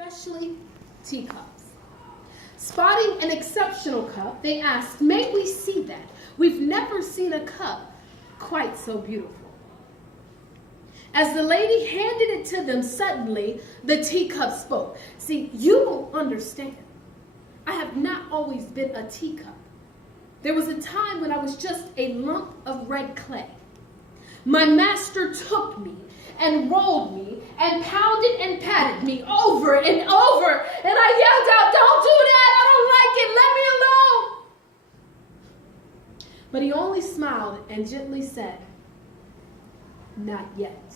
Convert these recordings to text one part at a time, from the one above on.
especially teacups. Spotting an exceptional cup, they asked, "May we see that? We've never seen a cup quite so beautiful." As the lady handed it to them, suddenly the teacup spoke. "See, you won't understand. I have not always been a teacup. There was a time when I was just a lump of red clay. My master took me and rolled me and pounded and patted me over and over, and I yelled out, 'Don't do that, I don't like it, let me alone.' But he only smiled and gently said, 'Not yet.'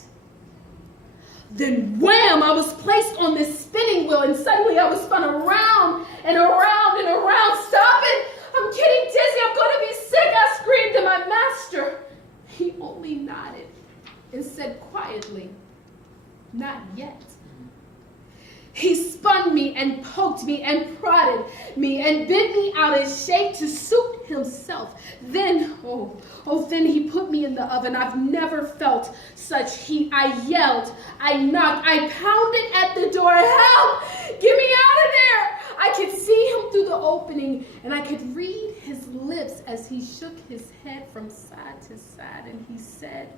Then wham, I was placed on this spinning wheel, and suddenly I was spun around and around and around. 'Stop it, I'm getting dizzy, I'm going to be sick,' I screamed at my master. He only nodded and said quietly, 'Not yet.' He spun me and poked me and prodded me and bent me out of shape to suit himself. Then, then he put me in the oven. I've never felt such heat. I yelled, I knocked, I pounded at the door. 'Help! Get me out of there!' I could see him through the opening, and I could read his lips as he shook his head from side to side, and he said,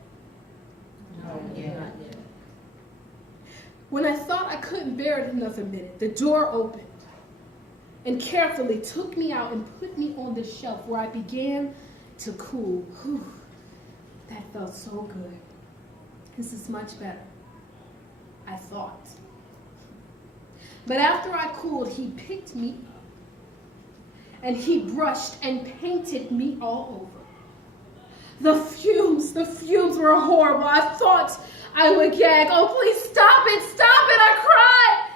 'Not yet.' When I thought I couldn't bear it another minute, the door opened and carefully took me out and put me on the shelf where I began to cool. Whew, that felt so good. This is much better, I thought. But after I cooled, he picked me up and he brushed and painted me all over. The fumes were horrible. I thought I would gag. 'Oh, please stop it, I cried.'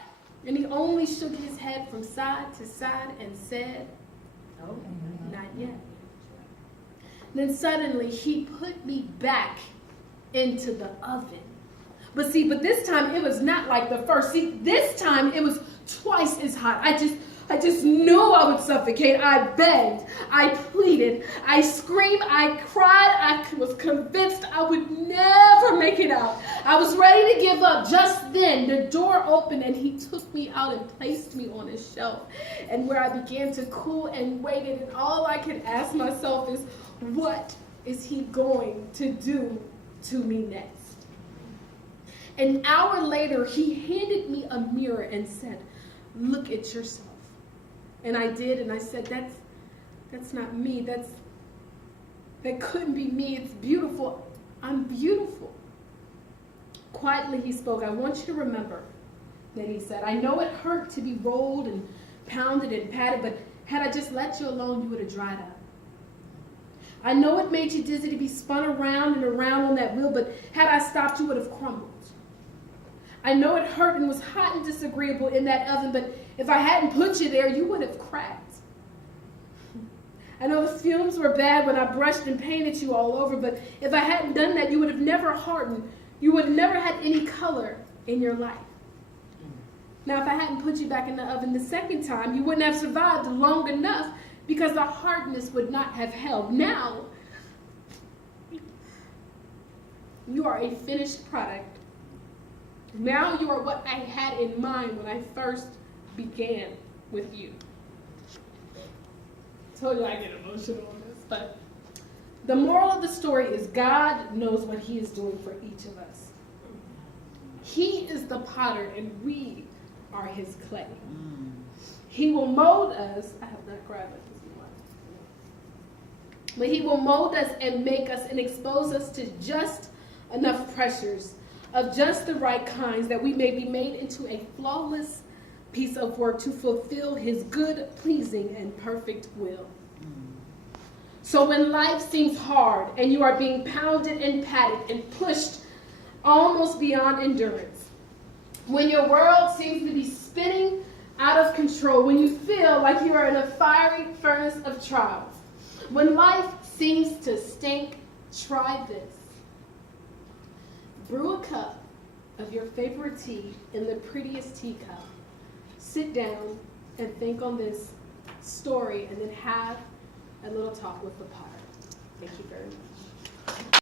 And he only shook his head from side to side and said, 'Oh, not yet.' Then suddenly he put me back into the oven. But this time it was not like the first. See, this time it was twice as hot. I just knew I would suffocate. I begged, I pleaded, I screamed, I cried. I was convinced I would never make it out. I was ready to give up. Just then, the door opened and he took me out and placed me on a shelf, and where I began to cool and waited. And all I could ask myself is, what is he going to do to me next? An hour later, he handed me a mirror and said, 'Look at yourself.' And I did, and I said, that's not me. That couldn't be me. It's beautiful. I'm beautiful." Quietly he spoke. "I want you to remember," then he said, "I know it hurt to be rolled and pounded and patted, but had I just let you alone, you would have dried up. I know it made you dizzy to be spun around and around on that wheel, but had I stopped, you would have crumbled. I know it hurt and was hot and disagreeable in that oven, but if I hadn't put you there, you would have cracked. I know the fumes were bad when I brushed and painted you all over, but if I hadn't done that, you would have never hardened. You would have never had any color in your life. Now, if I hadn't put you back in the oven the second time, you wouldn't have survived long enough because the hardness would not have held. Now, you are a finished product. Now you are what I had in mind when I first began with you." I told you I get emotional on this, but the moral of the story is God knows what he is doing for each of us. He is the potter and we are his clay. He will mold us. I have not cried like this before. But he will mold us and make us and expose us to just enough pressures of just the right kinds that we may be made into a flawless piece of work to fulfill his good, pleasing, and perfect will. So when life seems hard and you are being pounded and patted and pushed almost beyond endurance, when your world seems to be spinning out of control, when you feel like you are in a fiery furnace of trials, when life seems to stink, try this. Brew a cup of your favorite tea in the prettiest teacup. Sit down and think on this story, and then have a little talk with the potter. Thank you very much.